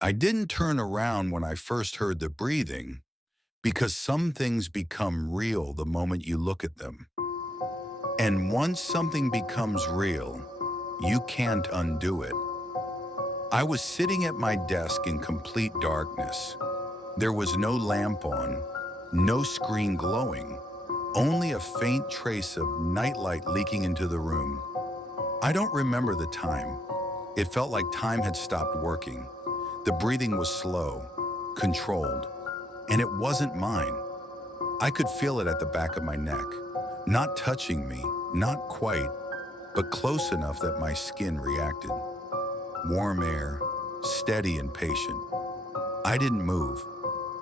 I didn't turn around when I first heard the breathing because some things become real the moment you look at them. And once something becomes real, you can't undo it. I was sitting at my desk in complete darkness. There was no lamp on, no screen glowing, only a faint trace of nightlight leaking into the room. I don't remember the time. It felt like time had stopped working. The breathing was slow, controlled, and it wasn't mine. I could feel it at the back of my neck, not touching me, not quite, but close enough that my skin reacted. Warm air, steady and patient. I didn't move.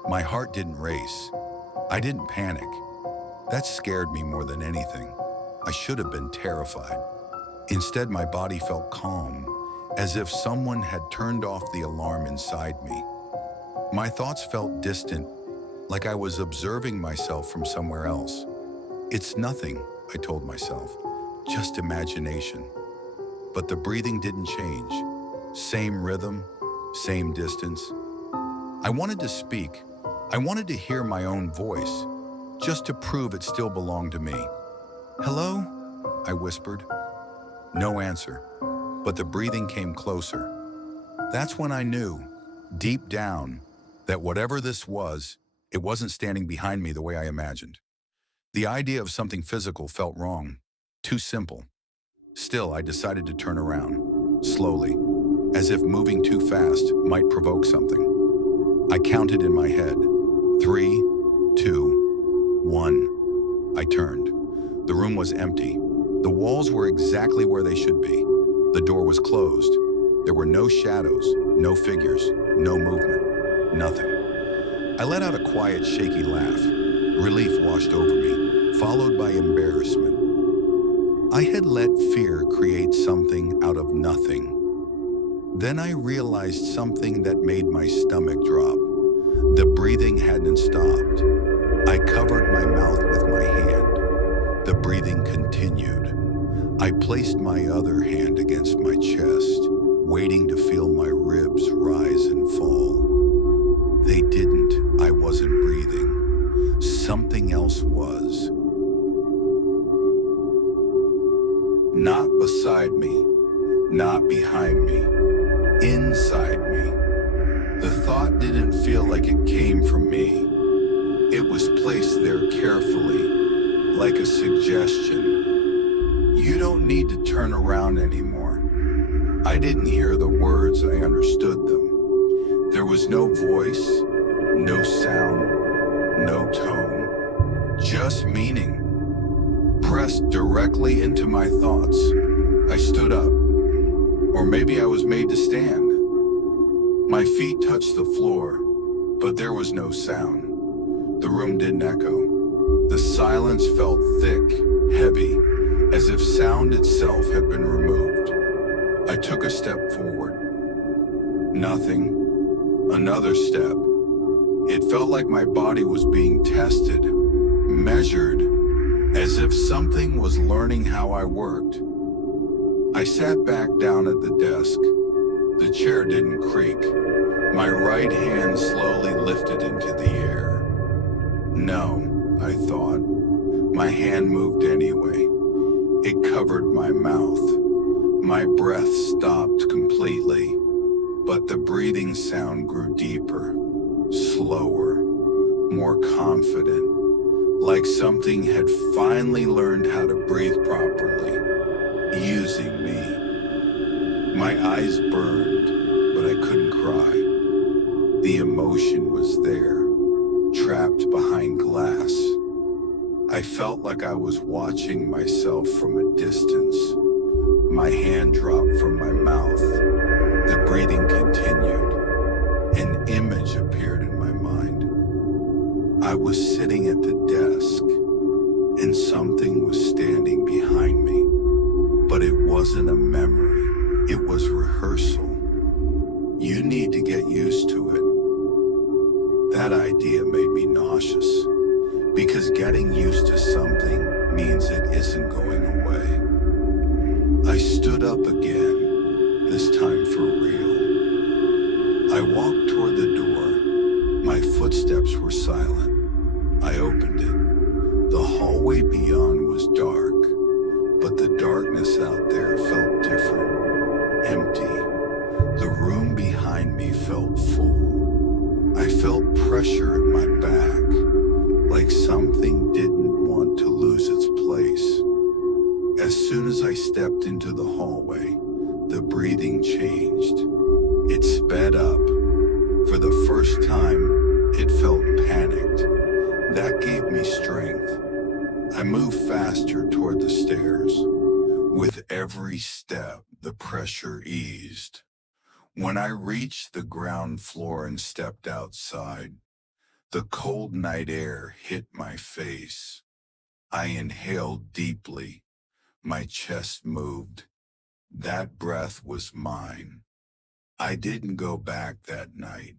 My heart didn't race. I didn't panic. That scared me more than anything. I should have been terrified. Instead, my body felt calm, as if someone had turned off the alarm inside me. My thoughts felt distant, like I was observing myself from somewhere else. It's nothing, I told myself, just imagination. But the breathing didn't change. Same rhythm, same distance. I wanted to speak. I wanted to hear my own voice, just to prove it still belonged to me. "Hello?" I whispered. No answer, but the breathing came closer. That's when I knew, deep down, that whatever this was, it wasn't standing behind me the way I imagined. The idea of something physical felt wrong, too simple. Still, I decided to turn around, slowly, as if moving too fast might provoke something. I counted in my head, 3, 2, 1. I turned. The room was empty. The walls were exactly where they should be. The door was closed. There were no shadows, no figures, no movement, nothing. I let out a quiet, shaky laugh. Relief washed over me, followed by embarrassment. I had let fear create something out of nothing. Then I realized something that made my stomach drop. The breathing hadn't stopped. I covered my mouth with my hand. The breathing continued. I placed my other hand against my chest, waiting to feel my ribs rise and fall. They didn't. I wasn't breathing. Something else was. Not beside me, not behind me, inside me. The thought didn't feel like it came from me. It was placed there carefully, like a suggestion. You don't need to turn around anymore. I didn't hear the words, I understood them. There was no voice, no sound, no tone, just meaning. Pressed directly into my thoughts. I stood up. Or maybe I was made to stand. My feet touched the floor, but there was no sound. The room didn't echo. The silence felt thick, heavy, as if sound itself had been removed. I took a step forward. Nothing. Another step. It felt like my body was being tested, measured, as if something was learning how I worked. I sat back down at the desk. The chair didn't creak. My right hand slowly lifted into the air. No, I thought. My hand moved anyway. It covered my mouth. My breath stopped completely, but the breathing sound grew deeper, slower, more confident, like something had finally learned how to breathe properly, using me. My eyes burned, but I couldn't cry. The emotion was there, trapped behind glass. I felt like I was watching myself from a distance. My hand dropped from my mouth. The breathing continued. An image appeared in my mind. I was sitting at the desk, and something was standing behind me. But it wasn't a memory. It was rehearsal. You need to get used to it. That idea made me nauseous, because getting used to something means it isn't going away. I stood up again, this time for real. I walked toward the door. My footsteps were silent. I opened it. The hallway beyond was dark, but the darkness out there felt different, empty. The room behind me felt full. I felt pressure at my back, like something didn't want to lose its place. As soon as I stepped into the hallway, the breathing changed. It sped up. For the first time, it felt panicked. That gave me strength. I moved faster toward the stairs. With every step, the pressure eased. When I reached the ground floor and stepped outside, the cold night air hit my face. I inhaled deeply. My chest moved. That breath was mine. I didn't go back that night.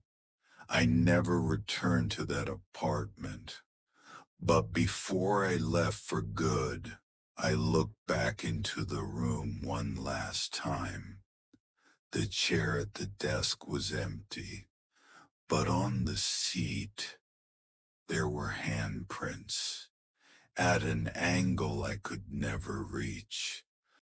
I never returned to that apartment. But before I left for good, I looked back into the room one last time. The chair at the desk was empty, but on the seat, there were handprints at an angle I could never reach.